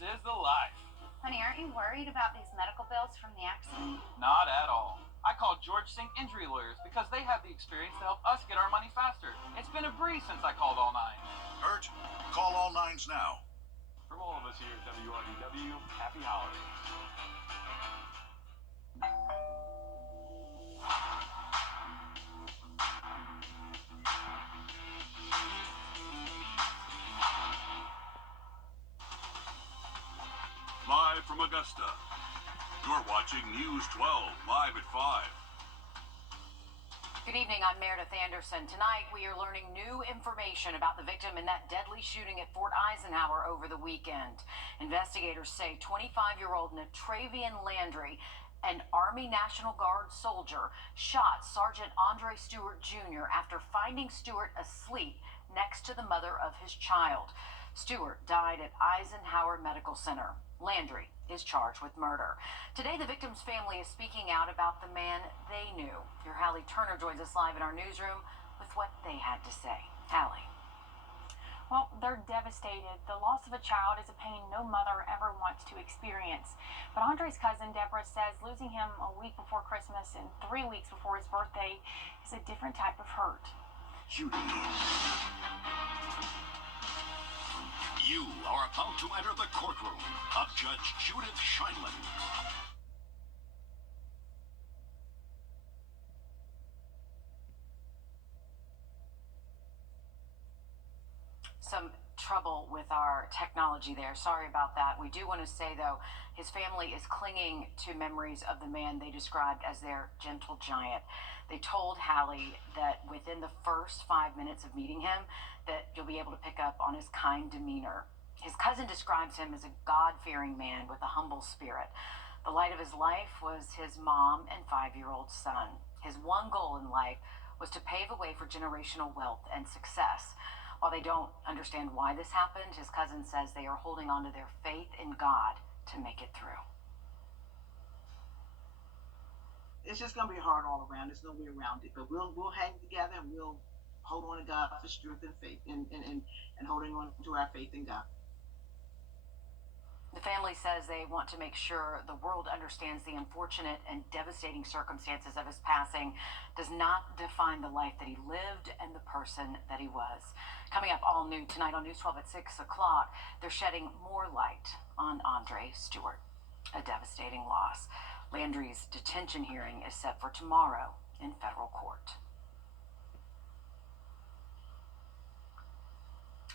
is the life. Honey, aren't you worried about these medical bills from the accident? Not at all. I called George Sink Injury Lawyers because they have the experience to help us get our money faster. It's been a breeze since I called all nine. Hurt? Call all nines now. From all of us here at Wrdw, happy holidays. Live from Augusta, you're watching News 12, live at 5. Good evening, I'm Meredith Anderson. Tonight, we are learning new information about the victim in that deadly shooting at Fort Eisenhower over the weekend. Investigators say 25-year-old Natravian Landry, an Army National Guard soldier, shot Sergeant Andre Stewart Jr. after finding Stewart asleep next to the mother of his child. Stewart died at Eisenhower Medical Center. Landry is charged with murder. Today, the victim's family is speaking out about the man they knew. Your Hallie Turner joins us live in our newsroom with what they had to say. Hallie. Well, they're devastated. The loss of a child is a pain no mother ever wants to experience. But Andre's cousin, Deborah, says losing him a week before Christmas and 3 weeks before his birthday is a different type of hurt. Judy. You are about to enter the courtroom of Judge Judith Scheinman. Some trouble with our technology there. Sorry about that. We do want to say, though, his family is clinging to memories of the man they described as their gentle giant. They told Hallie that within the first 5 minutes of meeting him, that you'll be able to pick up on his kind demeanor. His cousin describes him as a God-fearing man with a humble spirit. The light of his life was his mom and 5-year-old son. His one goal in life was to pave a way for generational wealth and success. While they don't understand why this happened, his cousin says they are holding on to their faith in God to make it through. It's just gonna be hard all around. There's no way around it. But we'll hang together and we'll hold on to God for strength and faith and holding on to our faith in God. The family says they want to make sure the world understands the unfortunate and devastating circumstances of his passing does not define the life that he lived and the person that he was. Coming up all new tonight on News 12 at 6 o'clock, they're shedding more light on Andre Stewart, a devastating loss. Landry's detention hearing is set for tomorrow in federal court.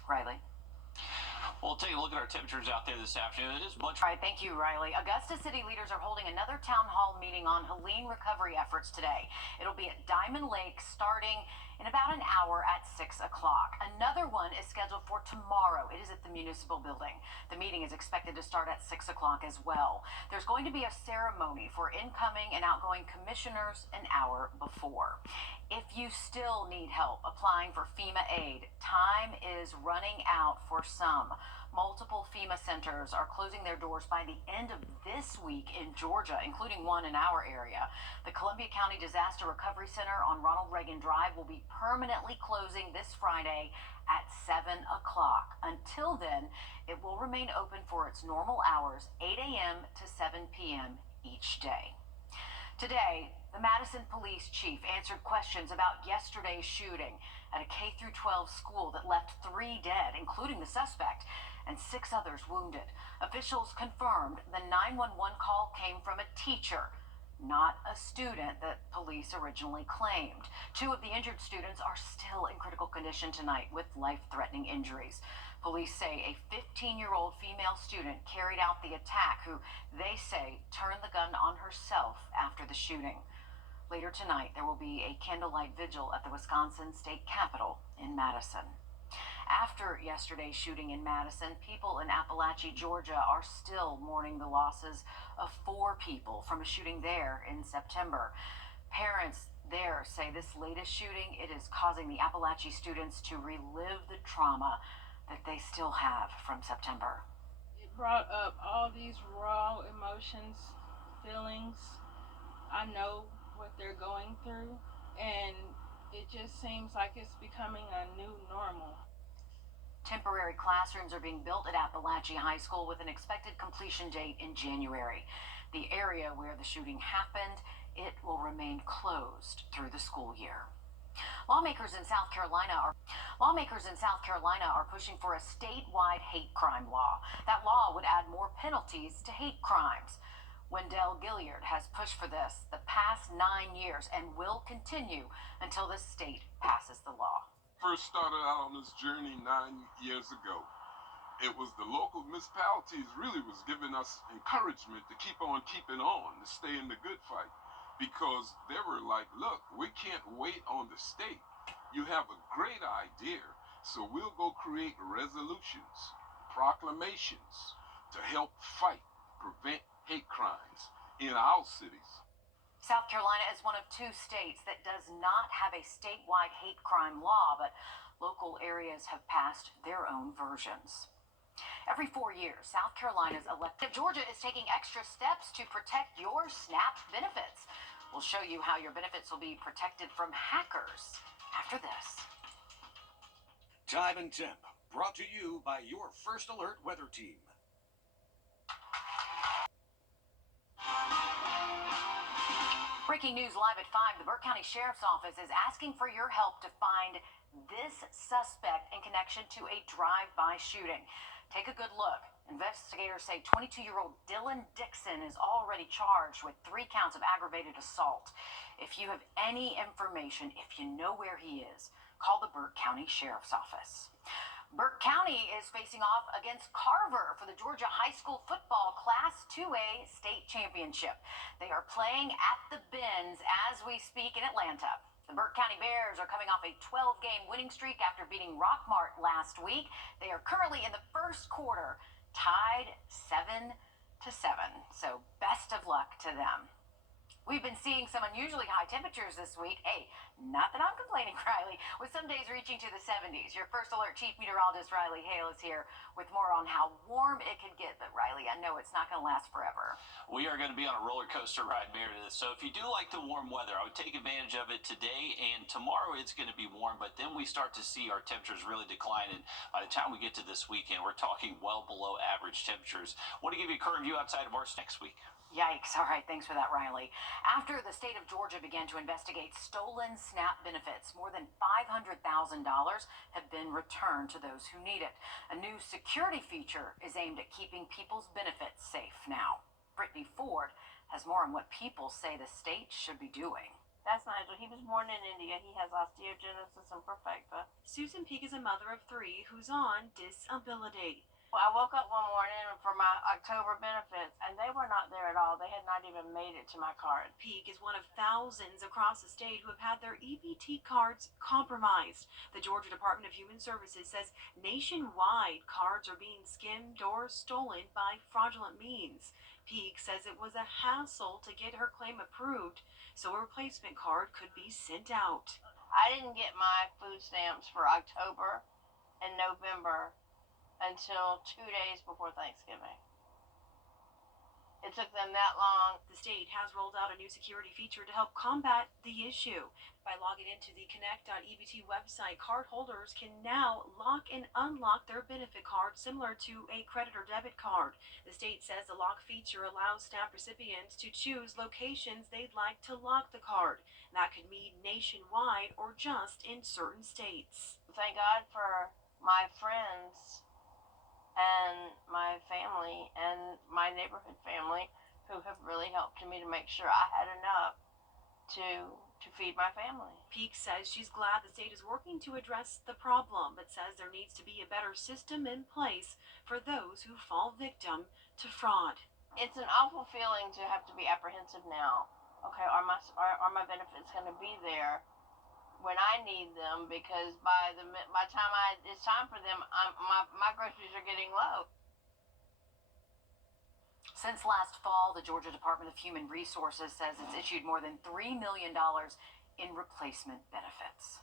Riley. We'll take a look at our temperatures out there this afternoon. It is much. All right, thank you, Riley. Augusta city leaders are holding another town hall meeting on Helene recovery efforts today. It'll be at Diamond Lake starting in about an hour at 6 o'clock. Another one is scheduled for tomorrow. It is at the municipal building. The meeting is expected to start at 6 o'clock as well. There's going to be a ceremony for incoming and outgoing commissioners an hour before. If you still need help applying for FEMA aid, time is running out for some. Multiple FEMA centers are closing their doors by the end of this week in Georgia, including one in our area. The Columbia County Disaster Recovery Center on Ronald Reagan Drive will be permanently closing this Friday at 7 o'clock. Until then, it will remain open for its normal hours, 8 a.m. to 7 p.m. each day. Today, the Madison police chief answered questions about yesterday's shooting at a K-12 school that left 3 dead, including the suspect, and 6 others wounded. Officials confirmed the 911 call came from a teacher, not a student that police originally claimed. 2 of the injured students are still in critical condition tonight with life-threatening injuries. Police say a 15-year-old female student carried out the attack, who they say turned the gun on herself after the shooting. Later tonight, there will be a candlelight vigil at the Wisconsin State Capitol in Madison. After yesterday's shooting in Madison, people in Appalachia, Georgia are still mourning the losses of 4 people from a shooting there in September. Parents there say this latest shooting, it is causing the Appalachia students to relive the trauma that they still have from September. It brought up all these raw emotions, feelings. I know what they're going through, and it just seems like it's becoming a new normal. Temporary classrooms are being built at Appalachia High School with an expected completion date in January. The area where the shooting happened, it will remain closed through the school year. Lawmakers in South Carolina are pushing for a statewide hate crime law. That law would add more penalties to hate crimes. Wendell Gilliard has pushed for this the past 9 years and will continue until the state passes the law. First started out on this journey 9 years ago. It was the local municipalities really was giving us encouragement to keep on keeping on, to stay in the good fight. Because they were like, look, we can't wait on the state. You have a great idea, so we'll go create resolutions, proclamations to help fight, prevent hate crimes in our cities. South Carolina is one of 2 states that does not have a statewide hate crime law, but local areas have passed their own versions. Every 4 years, South Carolina's elected Georgia is taking extra steps to protect your SNAP benefits. We'll show you how your benefits will be protected from hackers after this. Time and Temp, brought to you by your First Alert weather team. Breaking news live at 5. The Burke County Sheriff's Office is asking for your help to find this suspect in connection to a drive-by shooting. Take a good look. Investigators say 22-year-old Dylan Dixon is already charged with 3 counts of aggravated assault. If you have any information, if you know where he is, call the Burke County Sheriff's Office. Burke County is facing off against Carver for the Georgia High School Football Class 2A State Championship. They are playing at the Benz as we speak in Atlanta. The Burke County Bears are coming off a 12-game winning streak after beating Rockmart last week. They are currently in the first quarter, tied 7-7. So best of luck to them. We've been seeing some unusually high temperatures this week. Hey, not that I'm complaining, Riley, with some days reaching to the 70s. Your First Alert Chief Meteorologist Riley Hale is here with more on how warm it could get. But Riley, I know it's not going to last forever. We are going to be on a roller coaster ride, Meredith. So if you do like the warm weather, I would take advantage of it today and tomorrow. It's going to be warm, but then we start to see our temperatures really decline. And by the time we get to this weekend, we're talking well below average temperatures. I want to give you a current view outside of our next week. Yikes. All right. Thanks for that, Riley. After the state of Georgia began to investigate stolen SNAP benefits, more than $500,000 have been returned to those who need it. A new security feature is aimed at keeping people's benefits safe now. Brittany Ford has more on what people say the state should be doing. That's Nigel. He was born in India. He has osteogenesis imperfecta. Susan Peak is a mother of 3 who's on disability. I woke up one morning for my October benefits, and they were not there at all. They had not even made it to my card. Peak is one of thousands across the state who have had their EBT cards compromised. The Georgia Department of Human Services says nationwide cards are being skimmed or stolen by fraudulent means. Peak says it was a hassle to get her claim approved, so a replacement card could be sent out. I didn't get my food stamps for October and November until 2 days before Thanksgiving. It took them that long. The state has rolled out a new security feature to help combat the issue. By logging into the connect.ebt website, card holders can now lock and unlock their benefit card similar to a credit or debit card. The state says the lock feature allows SNAP recipients to choose locations they'd like to lock the card. That could mean nationwide or just in certain states. Thank God for my friends and my family and my neighborhood family who have really helped me to make sure I had enough to feed my family. Peak says she's glad the state is working to address the problem, but says there needs to be a better system in place for those who fall victim to fraud. It's an awful feeling to have to be apprehensive now. Okay, are my benefits going to be there when I need them, because by time it's time for them, my groceries are getting low. Since last fall, the Georgia Department of Human Resources says it's issued more than $3 million in replacement benefits.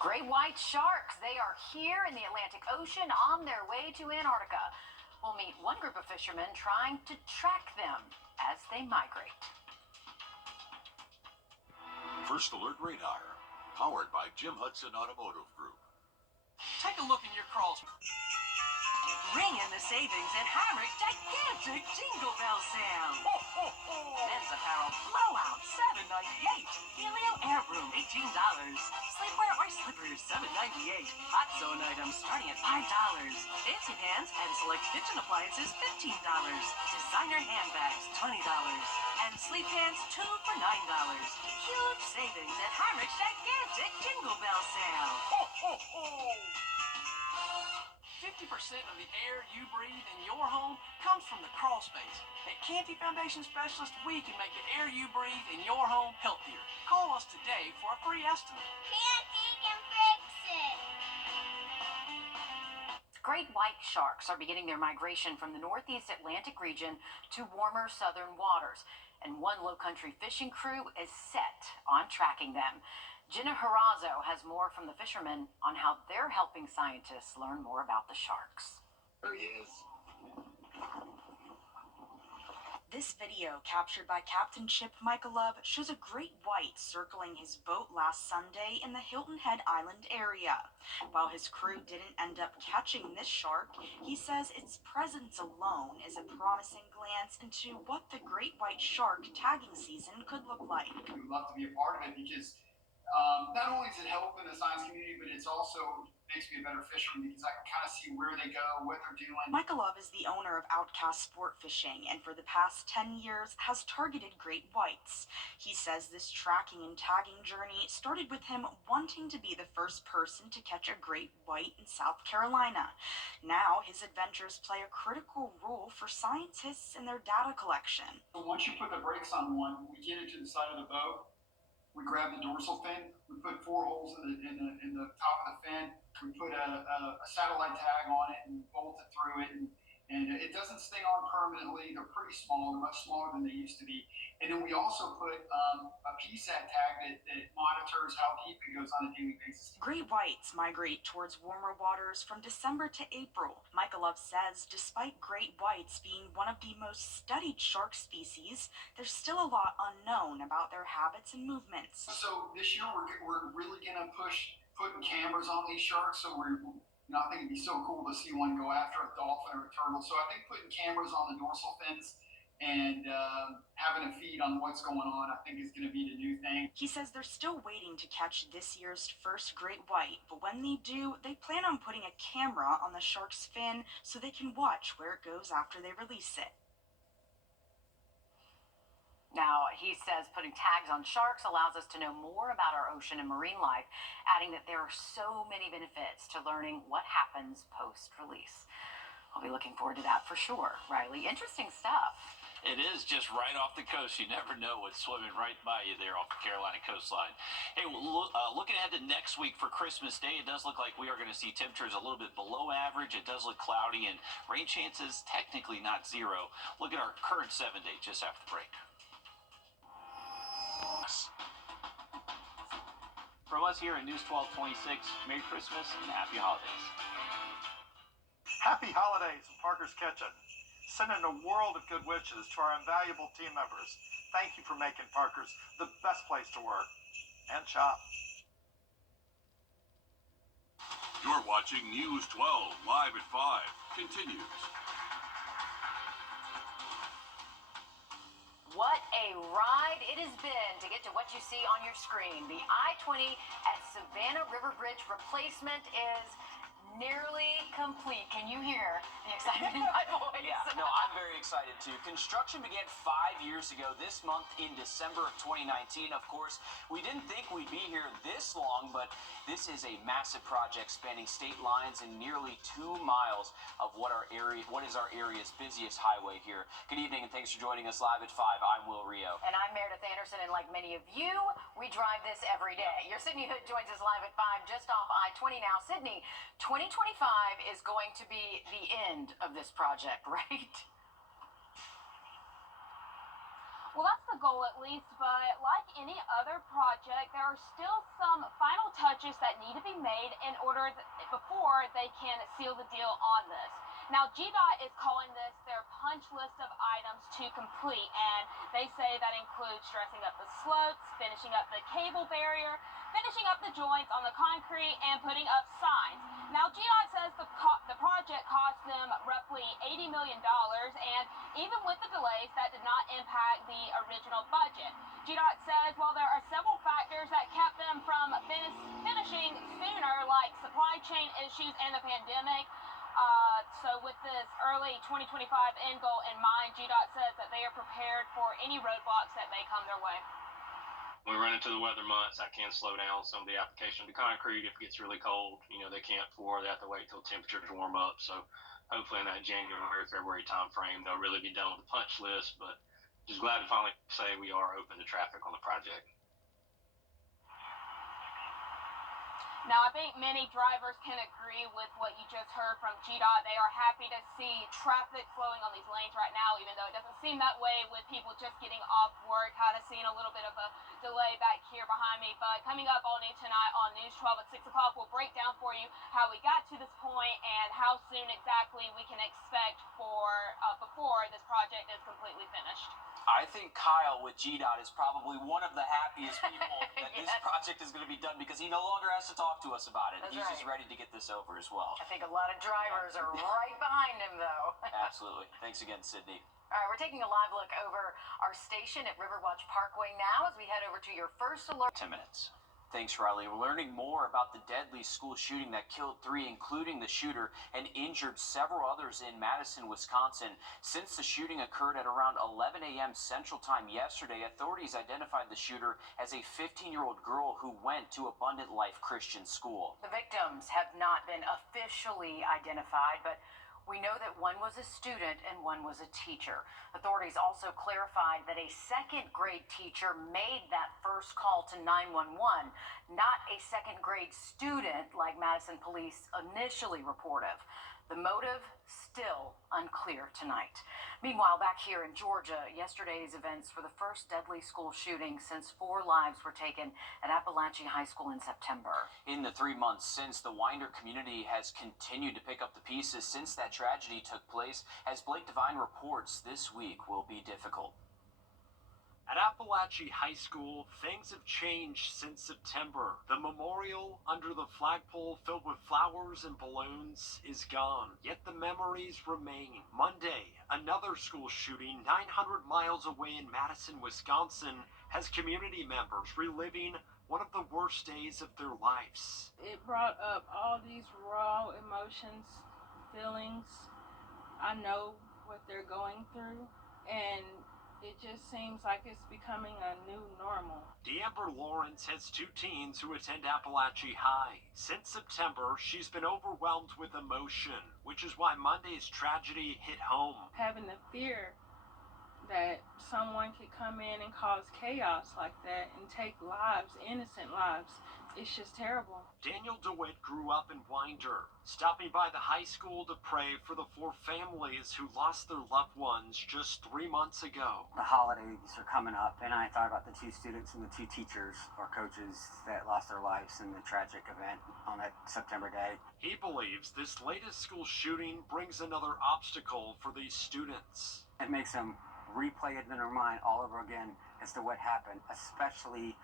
Great white sharks, they are here in the Atlantic Ocean on their way to Antarctica. We'll meet one group of fishermen trying to track them as they migrate. First Alert Radar, powered by Jim Hudson Automotive Group. Take a look in your crawls. Ring in the savings at Heinrich gigantic Jingle Bell sale. Ho, ho, ho. Men's apparel blowout $7.98. Helio Air Room $18. Sleepwear or slippers $7.98. Hot zone items starting at $5. Fancy pants and select kitchen appliances $15. Designer handbags $20. And sleep pants 2 for $9. Huge savings at Heinrich gigantic Jingle Bell sale. Ho, ho, ho. 50% of the air you breathe in your home comes from the crawl space. At Canty Foundation Specialist, we can make the air you breathe in your home healthier. Call us today for a free estimate. Canty can fix it. Great white sharks are beginning their migration from the northeast Atlantic region to warmer southern waters, and one low-country fishing crew is set on tracking them. Jenna Harazo has more from the fishermen on how they're helping scientists learn more about the sharks. There he is. This video, captured by Captain Chip Michelov, shows a great white circling his boat last Sunday in the Hilton Head Island area. While his crew didn't end up catching this shark, he says its presence alone is a promising glance into what the great white shark tagging season could look like. We'd love to be a part of it because not only is it helping the science community, but it's also makes me a better fisherman because I can kind of see where they go, what they're doing. Michelov is the owner of Outcast Sport Fishing and for the past 10 years has targeted great whites. He says this tracking and tagging journey started with him wanting to be the first person to catch a great white in South Carolina. Now his adventures play a critical role for scientists in their data collection. So once you put the brakes on one, we get it to the side of the boat. We grab the dorsal fin. We put 4 holes in the top of the fin. We put a satellite tag on it and bolt it through it. And it doesn't stay on permanently. They're pretty small. They're much smaller than they used to be. And then we also put a PSAT tag that monitors how deep it goes on a daily basis. Great whites migrate towards warmer waters from December to April. Michelov says despite great whites being one of the most studied shark species, there's still a lot unknown about their habits and movements. So this year we're really going to push putting cameras on these sharks. So I think it'd be so cool to see one go after a dolphin or a turtle. So I think putting cameras on the dorsal fins and having a feed on what's going on, I think is going to be the new thing. He says they're still waiting to catch this year's first great white, but when they do, they plan on putting a camera on the shark's fin so they can watch where it goes after they release it. Now, he says putting tags on sharks allows us to know more about our ocean and marine life, adding that there are so many benefits to learning what happens post-release. I'll be looking forward to that for sure. Riley, interesting stuff. It is just right off the coast. You never know what's swimming right by you there off the Carolina coastline. Hey, looking ahead to next week for Christmas Day, it does look like we are going to see temperatures a little bit below average. It does look cloudy and rain chances technically not zero. Look at our current 7-day just after the break. From us here at News 1226, Merry Christmas and Happy Holidays. Happy Holidays from Parker's Kitchen. Sending a world of good wishes to our invaluable team members. Thank you for making Parker's the best place to work and shop. You're watching News 12 live at 5. Continues. What a ride it has been to get to what you see on your screen. The I-20 at Savannah River Bridge replacement is nearly complete. Can you hear the excitement in my voice? Yeah, no, I'm very excited too. Construction began 5 years ago this month in December of 2019. Of course, we didn't think we'd be here this long, but this is a massive project spanning state lines and nearly 2 miles of what is our area's busiest highway here. Good evening and thanks for joining us live at 5. I'm Will Rio. And I'm Meredith Anderson, and like many of you, we drive this every day. Your Sydney Hood joins us live at 5 just off I-20 now. Sydney, 2025 is going to be the end of this project, right? Well, that's the goal at least, but like any other project, there are still some final touches that need to be made in order before they can seal the deal on this. Now, GDOT is calling this their punch list of items to complete, and they say that includes dressing up the slopes, finishing up the cable barrier, finishing up the joints on the concrete, and putting up signs. Now, GDOT says the project cost them roughly $80 million, and even with the delays, that did not impact the original budget. GDOT says while there are several factors that kept them from finishing sooner, like supply chain issues and the pandemic, so with this early 2025 end goal in mind, GDOT says that they are prepared for any roadblocks that may come their way. When we run into the weather months, that can slow down some of the application of the concrete. If it gets really cold, they can't pour. They have to wait till temperatures warm up. So hopefully in that January, February time frame, they'll really be done with the punch list. But just glad to finally say we are open to traffic on the project. Now, I think many drivers can agree with what you just heard from GDOT. They are happy to see traffic flowing on these lanes right now, even though it doesn't seem that way with people just getting off work. Kind of seeing a little bit of a delay back here behind me. But coming up all new tonight on News 12 at 6 o'clock, we'll break down for you how we got to this point and how soon exactly we can expect before this project is completely finished. I think Kyle with GDOT is probably one of the happiest people that this project is going to be done because he no longer has to talk to us about it. That's He's right. just ready to get this over as well. I think a lot of drivers are right behind him, though. Absolutely. Thanks again, Sydney. All right, we're taking a live look over our station at Riverwatch Parkway now as we head over to your first alert. 10 minutes. Thanks, Riley. We're learning more about the deadly school shooting that killed 3, including the shooter, and injured several others in Madison, Wisconsin. Since the shooting occurred at around 11 a.m. Central Time yesterday, authorities identified the shooter as a 15-year-old girl who went to Abundant Life Christian School. The victims have not been officially identified, but we know that one was a student and one was a teacher. Authorities also clarified that a second-grade teacher made that first call to 911, not a second-grade student like Madison police initially reported. The motive still unclear tonight. Meanwhile, back here in Georgia, yesterday's events were the first deadly school shooting since 4 lives were taken at Appalachian High School in September. In the 3 months since, the Winder community has continued to pick up the pieces since that tragedy took place. As Blake Devine reports, this week will be difficult. At Appalachian High School, things have changed since September. The memorial under the flagpole filled with flowers and balloons is gone, yet the memories remain. Monday, another school shooting 900 miles away in Madison, Wisconsin, has community members reliving one of the worst days of their lives. It brought up all these raw emotions, feelings. I know what they're going through, and it just seems like it's becoming a new normal. D'Amber Lawrence has 2 teens who attend Appalachian High. Since September, she's been overwhelmed with emotion, which is why Monday's tragedy hit home. Having the fear that someone could come in and cause chaos like that and take lives, innocent lives, it's just terrible. Daniel DeWitt grew up in Winder, stopping by the high school to pray for the 4 families who lost their loved ones just 3 months ago. The holidays are coming up, and I thought about the 2 students and the 2 teachers or coaches that lost their lives in the tragic event on that September day. He believes this latest school shooting brings another obstacle for these students. It makes them replay it in their mind all over again as to what happened, especially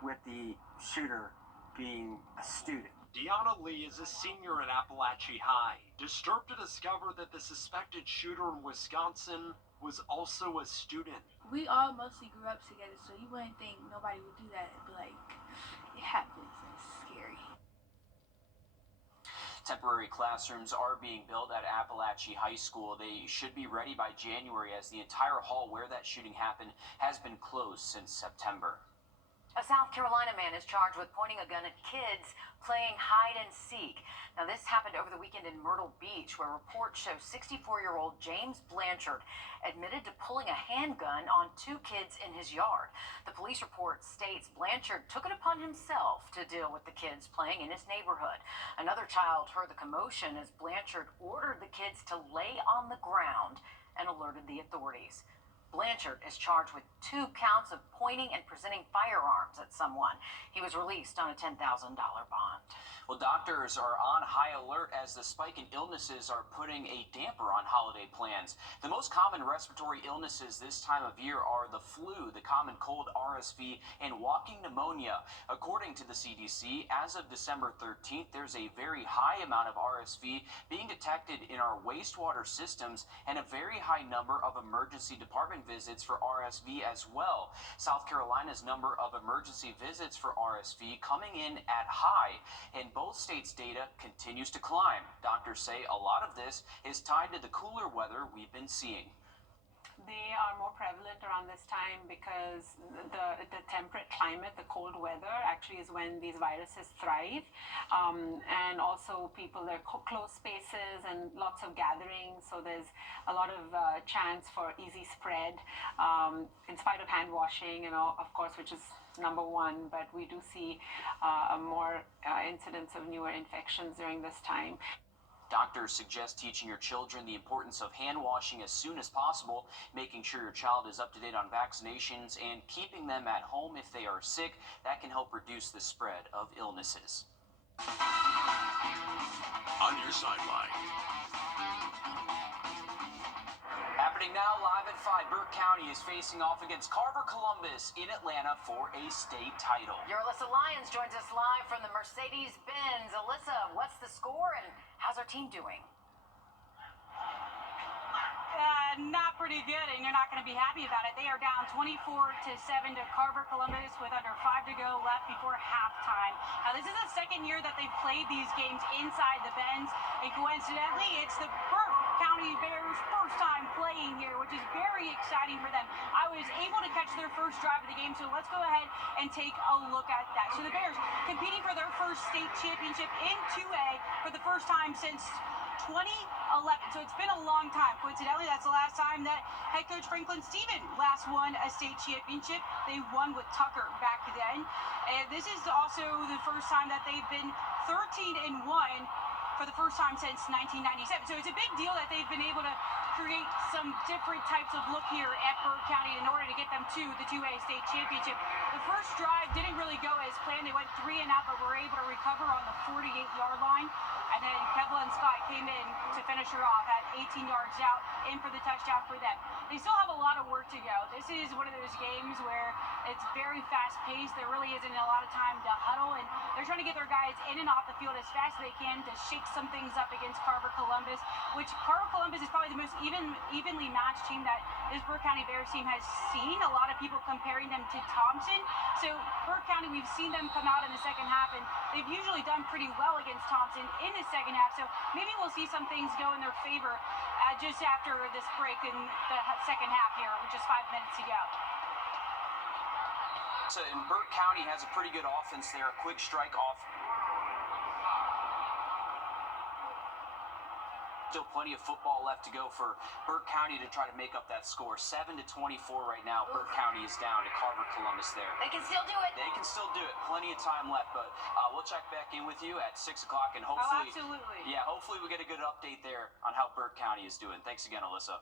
with the shooter being a student. Deanna Lee is a senior at Appalachian High, disturbed to discover that the suspected shooter in Wisconsin was also a student. We all mostly grew up together, so you wouldn't think nobody would do that, but it happens and it's scary. Temporary classrooms are being built at Appalachian High School. They should be ready by January, as the entire hall where that shooting happened has been closed since September. A South Carolina man is charged with pointing a gun at kids playing hide and seek. Now, this happened over the weekend in Myrtle Beach, where reports show 64-year-old James Blanchard admitted to pulling a handgun on 2 kids in his yard. The police report states Blanchard took it upon himself to deal with the kids playing in his neighborhood. Another child heard the commotion as Blanchard ordered the kids to lay on the ground and alerted the authorities. Blanchard is charged with 2 counts of pointing and presenting firearms at someone. He was released on a $10,000 bond. Well, doctors are on high alert as the spike in illnesses are putting a damper on holiday plans. The most common respiratory illnesses this time of year are the flu, the common cold, RSV, and walking pneumonia. According to the CDC, as of December 13th, there's a very high amount of RSV being detected in our wastewater systems and a very high number of emergency department visits for RSV as well. South Carolina's number of emergency visits for RSV coming in at high, and both states' data continues to climb. Doctors say a lot of this is tied to the cooler weather we've been seeing. They are more prevalent around this time because the temperate climate, the cold weather, actually is when these viruses thrive. And also people, they're close spaces and lots of gatherings, so there's a lot of chance for easy spread, in spite of hand washing and all, of course, which is number one, but we do see more incidents of newer infections during this time. Doctors suggest teaching your children the importance of hand washing as soon as possible, making sure your child is up to date on vaccinations, and keeping them at home if they are sick. That can help reduce the spread of illnesses. On your sideline. Happening now live at 5, Burke County is facing off against Carver Columbus in Atlanta for a state title. Your Alyssa Lyons joins us live from the Mercedes-Benz. Alyssa, what's the score and how's our team doing? Not pretty good, and you're not going to be happy about it. They are down 24-7 to Carver Columbus with under 5 to go left before halftime. Now, this is the second year that they've played these games inside the Benz, and coincidentally, it's the Burke County Bears' first time playing here, which is very exciting for them. I was able to catch their first drive of the game, so let's go ahead and take a look at that. So the Bears competing for their first state championship in 2A for the first time since 2011, so it's been a long time. Coincidentally, that's the last time that head coach Franklin Steven last won a state championship. They won with Tucker back then, and this is also the first time that they've been 13-1 for the first time since 1997. So it's a big deal that they've been able to create some different types of look here at Burke County in order to get them to the 2A state championship. The first drive didn't really go as planned. They went 3 and out, but were able to recover on the 48-yard line. And then Kevlin Scott came in to finish her off at 18 yards out, in for the touchdown for them. They still have a lot of work to go. This is one of those games where it's very fast-paced. There really isn't a lot of time to huddle, and they're trying to get their guys in and off the field as fast as they can to shake some things up against Carver Columbus, which Carver Columbus is probably the most evenly matched team that this Burke County Bears team has seen. A lot of people comparing them to Thompson. So Burke County, we've seen them come out in the second half, and they've usually done pretty well against Thompson in the second half. So maybe we'll see some things go in their favor just after this break in the second half here, with just 5 minutes to go. So, and Burke County has a pretty good offense there, a quick strike off. Still plenty of football left to go for Burke County to try to make up that score. 7-24 right now. Burke County is down to Carver Columbus there. They can still do it. They can still do it. Plenty of time left, but we'll check back in with you at 6 o'clock, and hopefully, absolutely. Yeah, hopefully we get a good update there on how Burke County is doing. Thanks again, Alyssa.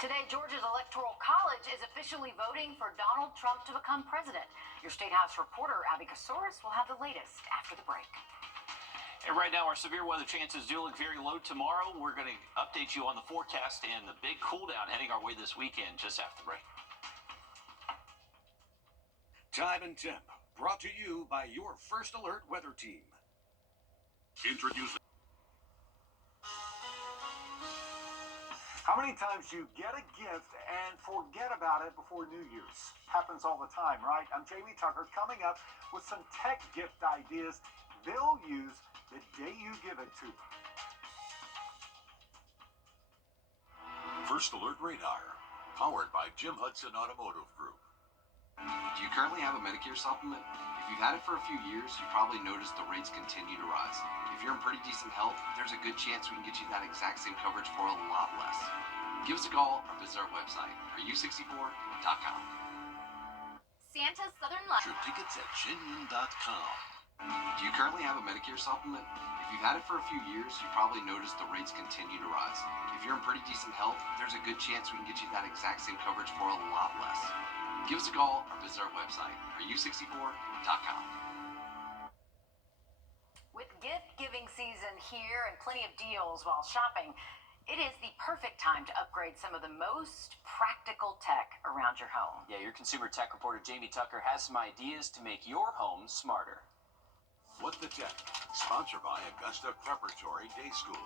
Today, Georgia's Electoral College is officially voting for Donald Trump to become president. Your State House reporter, Abby Kasouris, will have the latest after the break. And right now, our severe weather chances do look very low tomorrow. We're going to update you on the forecast and the big cool down heading our way this weekend just after the break. Time and Temp, brought to you by your First Alert weather team. Introducing. How many times do you get a gift and forget about it before New Year's? Happens all the time, right? I'm Jamie Tucker, coming up with some tech gift ideas they'll use the day you give it to them. First Alert Radar, powered by Jim Hudson Automotive Group. Do you currently have a Medicare supplement? If you've had it for a few years, you probably noticed the rates continue to rise. If you're in pretty decent health, there's a good chance we can get you that exact same coverage for a lot less. Give us a call or visit our website, RU64.com. Santa's Southern Lights. Your tickets at genuine.com. Do you currently have a Medicare supplement? If you've had it for a few years, you probably noticed the rates continue to rise. If you're in pretty decent health, there's a good chance we can get you that exact same coverage for a lot less. Give us a call or visit our website, RU64.com. With gift-giving season here and plenty of deals while shopping, it is the perfect time to upgrade some of the most practical tech around your home. Yeah, your consumer tech reporter Jamie Tucker has some ideas to make your home smarter. What the Tech, sponsored by Augusta Preparatory Day School.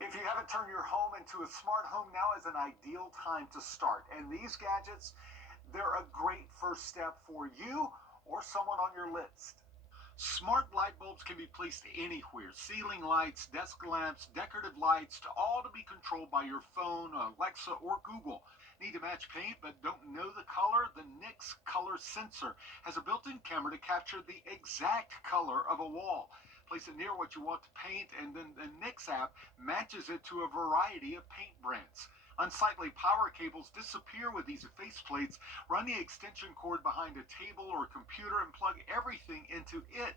If you haven't turned your home into a smart home, now is an ideal time to start. And these gadgets, they're a great first step for you or someone on your list. Smart light bulbs can be placed anywhere. Ceiling lights, desk lamps, decorative lights, all to be controlled by your phone, Alexa, or Google. Need to match paint but don't know the color? The Nix Color Sensor has a built-in camera to capture the exact color of a wall. Place it near what you want to paint, and then the Nix app matches it to a variety of paint brands. Unsightly power cables disappear with these faceplates. Run the extension cord behind a table or computer and plug everything into it.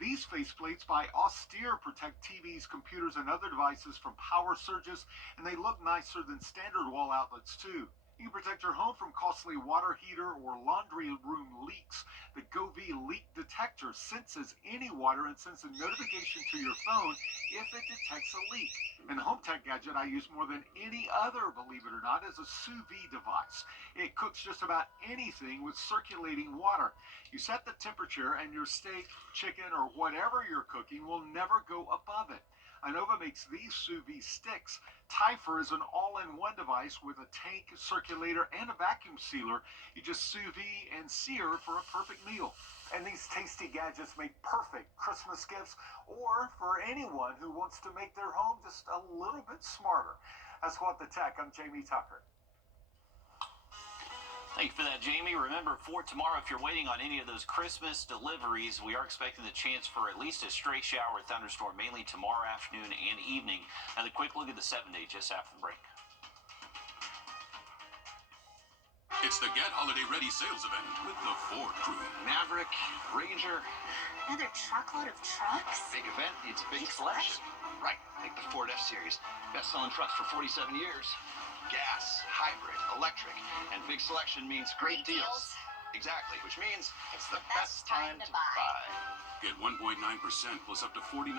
These faceplates by Austere protect TVs, computers, and other devices from power surges, and they look nicer than standard wall outlets too. You can protect your home from costly water heater or laundry room leaks. The GoV leak detector senses any water and sends a notification to your phone if it detects a leak. And the home tech gadget I use more than any other, believe it or not, is a sous vide device. It cooks just about anything with circulating water. You set the temperature and your steak, chicken, or whatever you're cooking will never go above it. Anova makes these sous vide sticks. Typher is an all-in-one device with a tank, circulator, and a vacuum sealer. You just sous vide and sear for a perfect meal. And these tasty gadgets make perfect Christmas gifts or for anyone who wants to make their home just a little bit smarter. That's What the Tech. I'm Jamie Tucker. Thank you for that, Jamie. Remember, for tomorrow, if you're waiting on any of those Christmas deliveries, we are expecting the chance for at least a stray shower or thunderstorm, mainly tomorrow afternoon and evening. Now, the quick look at the 7-day just after the break. It's the Get Holiday Ready sales event with the Ford crew. Maverick, Ranger. Another truckload of trucks? Big event needs a big selection. Right, like the Ford F-Series. Best-selling trucks for 47 years. Gas, hybrid, electric, and big selection means great deals. Exactly, which means it's the best time to buy. Get 1.9% plus up to $4,900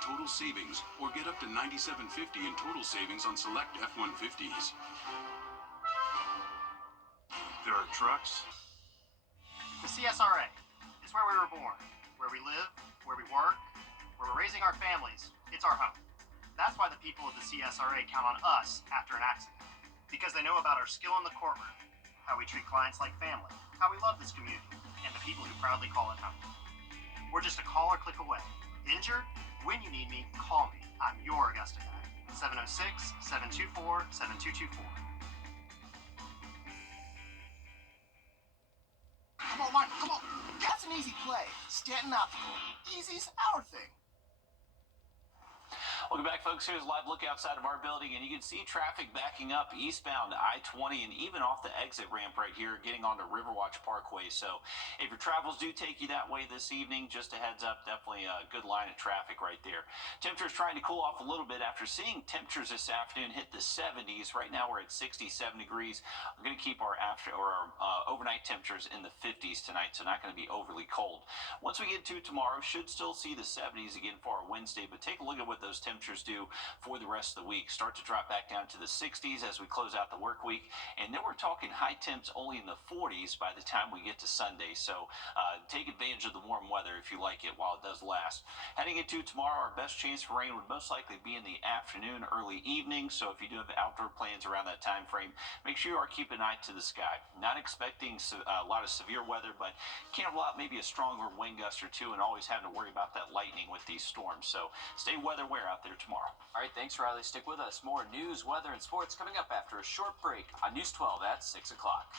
total savings, or get up to $9,750 in total savings on select F-150s. There are trucks. The CSRA is where we were born, where we live, where we work, where we're raising our families. It's our home. That's why the people of the CSRA count on us after an accident. Because they know about our skill in the courtroom, how we treat clients like family, how we love this community, and the people who proudly call it home. We're just a call or click away. Injured? When you need me, call me. I'm your Augusta guy. 706-724-7224. Come on, Martin, come on. That's an easy play. Stanton Optical. Easy's our thing. Welcome back, folks. Here's a live look outside of our building, and you can see traffic backing up eastbound I-20 and even off the exit ramp right here, getting onto Riverwatch Parkway. So if your travels do take you that way this evening, just a heads up, definitely a good line of traffic right there. Temperatures trying to cool off a little bit after seeing temperatures this afternoon hit the 70s. Right now we're at 67 degrees. We're going to keep our overnight temperatures in the 50s tonight, so not going to be overly cold. Once we get to tomorrow, should still see the 70s again for our Wednesday, but take a look at what those temperatures do for the rest of the week. Start to drop back down to the 60s as we close out the work week, and then we're talking high temps only in the 40s by the time we get to Sunday. So take advantage of the warm weather if you like it while it does last. Heading into tomorrow, our best chance for rain would most likely be in the afternoon, early evening. So if you do have outdoor plans around that time frame, make sure you are keeping an eye to the sky. Not expecting a lot of severe weather, but can't rule out maybe a stronger wind gust or two, and always having to worry about that lightning with these storms. So stay weather aware out there tomorrow. All right, thanks, Riley. Stick with us. More news, weather, and sports coming up after a short break on News 12 at 6 o'clock.